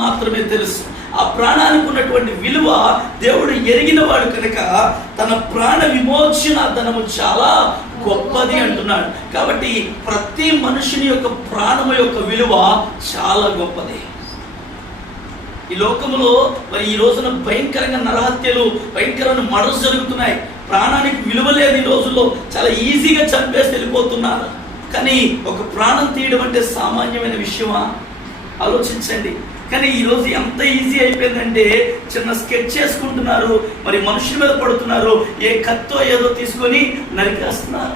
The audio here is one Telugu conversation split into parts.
మాత్రమే తెలుసు. ఆ ప్రాణానికి ఉన్నటువంటి విలువ దేవుడు ఎరిగిన వాడు కనుక తన ప్రాణ విమోచన ధనము చాలా గొప్పది అంటున్నాడు. కాబట్టి ప్రతి మనుషుని యొక్క ప్రాణము యొక్క విలువ చాలా గొప్పది. ఈ లోకంలో మరి ఈ రోజున భయంకరంగా నరహత్యలు, భయంకరమైన మర్డర్స్ జరుగుతున్నాయి. ప్రాణానికి విలువ లేదు. ఈ రోజుల్లో చాలా ఈజీగా చంపేసి వెళ్ళిపోతున్నారు. కానీ ఒక ప్రాణం తీయడం అంటే సామాన్యమైన విషయమా? ఆలోచించండి. కానీ ఈరోజు ఎంత ఈజీ అయిపోయిందంటే చిన్న స్కెచ్ చేసుకుంటున్నారు, మరి మనుషుల మీద పడుతున్నారు, ఏ కత్తో ఏదో తీసుకొని నరికేస్తున్నారు.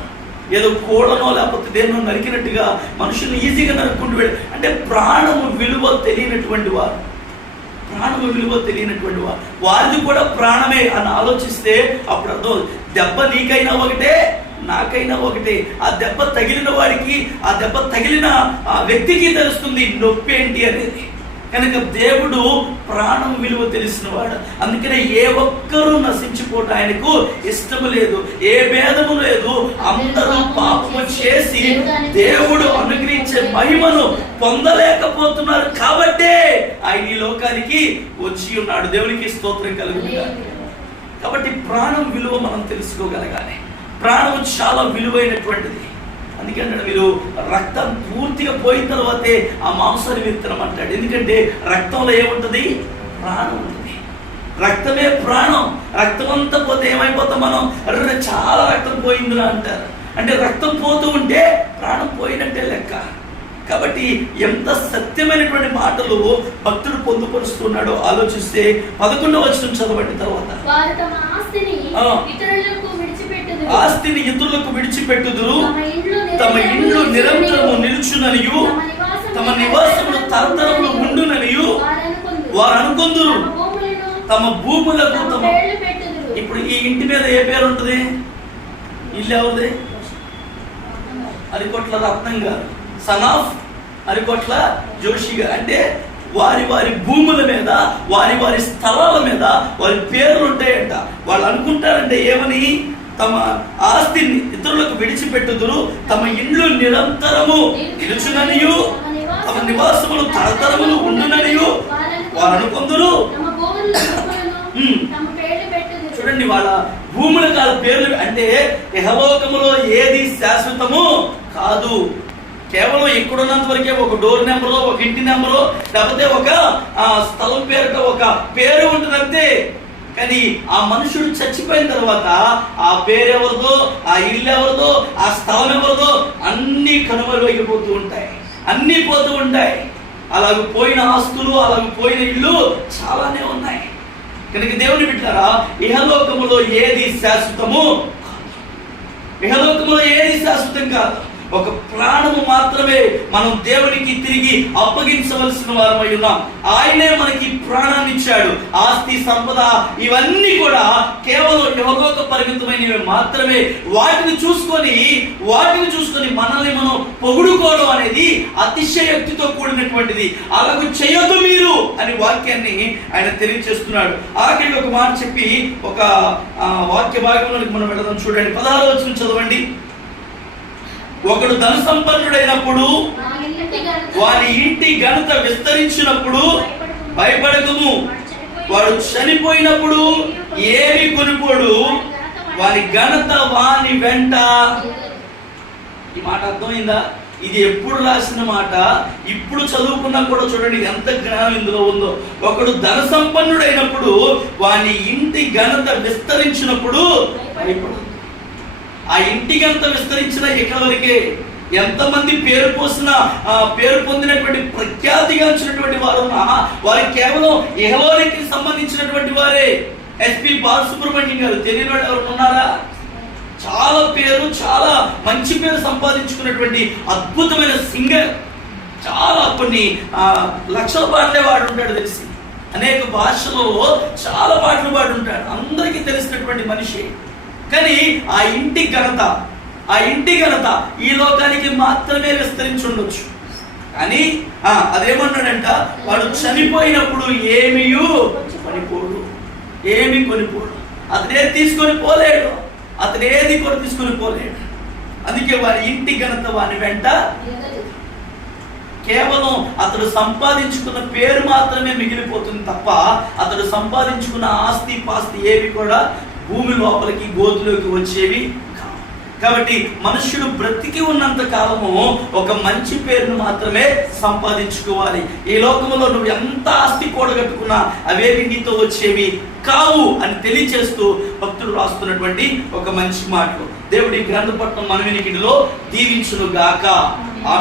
ఏదో కోడనో లేకపోతే దేన్నో నరికినట్టుగా మనుషుల్ని ఈజీగా నరుక్కుంటూ వెళ్ళి, అంటే ప్రాణము విలువ తెలియనటువంటి వారు, ప్రాణము విలువ తెలియనటువంటి వారు, వారిది కూడా ప్రాణమే అని ఆలోచిస్తే అప్పుడు అర్థం. దెబ్బ నీకైనా ఒకటే, నాకైనా ఒకటే. ఆ దెబ్బ తగిలిన వాడికి, ఆ దెబ్బ తగిలిన ఆ వ్యక్తికి తెలుస్తుంది నొప్పి ఏంటి అనేది. కనుక దేవుడు ప్రాణం విలువ తెలిసిన వాడు. అందుకనే ఏ ఒక్కరూ నశించిపోవటం ఆయనకు ఇష్టము లేదు, ఏ భేదము లేదు. అందరూ పాపము చేసి దేవుడు అనుగ్రహించే మహిమను పొందలేకపోతున్నారు. కాబట్టే ఆయన ఈ లోకానికి వచ్చి ఉన్నాడు. దేవునికి స్తోత్రం కలుగుతుంది. కాబట్టి ప్రాణం విలువ మనం తెలుసుకోగలగాలి. ప్రాణం చాలా విలువైనటువంటిది. అందుకంటే మీరు రక్తం పూర్తిగా పోయిన తర్వాతే ఆ మాంసాన్ని మీరు తినమంటాడు. ఎందుకంటే రక్తంలో ఏముంటుంది? ప్రాణం ఉంటుంది. రక్తమే ప్రాణం. రక్తం అంతా పోతే ఏమైపోతాం మనం? అరే చాలా రక్తం పోయిందిరా అంటారు. అంటే రక్తం పోతూ ఉంటే ప్రాణం పోయినట్టే లెక్క. కాబట్టి ఎంత సత్యమైనటువంటి మాటలు భక్తుడు పొందుపరుస్తున్నాడో ఆలోచిస్తే 11వ వచనం చదవండి. తర్వాత ఆస్తిని ఇతరులకు విడిచిపెట్టుదురు, తమ ఇండ్లు నిరంతరము నిలుచుననియు, తమ నివాసములు తరతరములు ఉండుననియు వారు అనుకొందురు. తమ భూములకు తమ ఇప్పుడు ఈ ఇంటి మీద ఏ పేరు ఉంటుంది? ఇల్లు ఎవరిది? అరికొట్ల రత్నం గారు, సన్ ఆఫ్ అరికొట్ల జోషి గారు. అంటే వారి వారి భూముల మీద, వారి వారి స్థలాల మీద వారి పేర్లు ఉంటాయంట. వాళ్ళు అనుకుంటారంటే ఏమని? తమ ఆస్తిని ఇతరులకు విడిచిపెట్టుదురు, తమ ఇండ్లు నిరంతరము నిలుచుననియు, తమ నివాసములు తరతరములు ఉండుననియు వారు అనుకొందురు. చూడండి, వాళ్ళ భూముల కాల పేర్లు. అంటే యెహోవాకములో ఏది శాశ్వతము కాదు. కేవలం ఇక్కడున్నంత వరకే ఒక డోర్ నెంబరో, ఒక ఇంటి నెంబరో, లేకపోతే ఒక స్థలం పేరుతో ఒక పేరు ఉంటుంది అంతే. కానీ ఆ మనుషుడు చచ్చిపోయిన తర్వాత ఆ పేరు ఎవరిదో, ఆ ఇల్లు ఎవరిదో, ఆ స్థలం ఎవరిదో అన్నీ కనుమరుగైపోతూ ఉంటాయి, అన్నీ పోతూ ఉంటాయి. అలాగ పోయిన ఆస్తులు, అలాగ పోయిన ఇల్లు చాలానే ఉన్నాయి. కనుక దేవుని బిడ్డలారా, ఇహలోకములో ఏది శాశ్వతము కాదు. ఇహలోకములో ఏది శాశ్వతం కాదు. ఒక ప్రాణము మాత్రమే మనం దేవునికి తిరిగి అప్పగించవలసిన వారమై ఉన్నాం. ఆయనే మనకి ప్రాణాన్ని ఇచ్చాడు. ఆస్తి, సంపద ఇవన్నీ కూడా కేవలం యెహోవాకు పరిమితమైనవి మాత్రమే. వాటిని చూసుకొని మనల్ని మనం పొగుడుకోవడం అనేది అతిశయోక్తితో కూడినటువంటిది. అలాగ చేయొద్దు మీరు అని వాక్యాన్ని ఆయన తెలియజేస్తున్నాడు. ఆఖరికి ఒక మాట చెప్పి ఒక వాక్య భాగంలోకి మనం వెళదాం. చూడండి, 16వ వచనం చదవండి. ఒకడు ధన సంపన్నుడైనప్పుడు, వారి ఇంటి ఘనత విస్తరించినప్పుడు భయపడకము. వాడు చనిపోయినప్పుడు ఏమి కొనుకోడు, వారి ఘనత వాని వెంట. ఈ మాట అర్థమైందా? ఇది ఎప్పుడు రాసిన మాట? ఇప్పుడు చదువుకున్నా కూడా చూడండి ఎంత జ్ఞానం ఇందులో ఉందో. ఒకడు ధన సంపన్నుడైనప్పుడు వాని ఇంటి ఘనత విస్తరించినప్పుడు భయపడు. ఆ ఇంటికంత విస్తరించిన ఇక్కడ వరకే. ఎంతమంది పేరు పోసిన, పేరు పొందినటువంటి ప్రఖ్యాతిగాంచినటువంటి వారు వారి కేవలం యెహోవాకి సంబంధించినటువంటి వారే. ఎస్పి బాలసుబ్రహ్మణ్యం గారు తెలియని వాళ్ళు ఎవరు ఉన్నారా? చాలా పేరు, చాలా మంచి పేరు సంపాదించుకున్నటువంటి అద్భుతమైన సింగర్. చాలా కొన్ని లక్షల పాటలే వాడు ఉంటాడు తెలిసి. అనేక భాషలలో చాలా పాటలు పాడుంటాడు. అందరికీ తెలిసినటువంటి మనిషి. కానీ ఆ ఇంటి ఘనత ఈ లోకానికి మాత్రమే విస్తరించి ఉండొచ్చు. కానీ అదేమన్నాడంట, వాడు చనిపోయినప్పుడు ఏమీ కొనిపోడు. అతనేది తీసుకొని పోలేడు, అతనేది కూడా తీసుకొని పోలేడు. అందుకే వారి ఇంటి ఘనత వాని వెంట కేవలం అతడు సంపాదించుకున్న పేరు మాత్రమే మిగిలిపోతుంది తప్ప అతడు సంపాదించుకున్న ఆస్తి పాస్తి ఏవి కూడా భూమి లోపలికి గోతులోకి వచ్చేవి కావు. కాబట్టి మనుష్యుడు బ్రతికి ఉన్నంత కాలము ఒక మంచి పేరును మాత్రమే సంపాదించుకోవాలి. ఈ లోకంలో నువ్వు ఎంత ఆస్తి కూడగట్టుకున్నా అవేవి నీతో వచ్చేవి కావు అని తెలియచేస్తూ భక్తుడు రాస్తున్నటువంటి ఒక మంచి మాటలు దేవుడి గ్రంథపట్నం మన వినికిడిలో దీవించును గాక.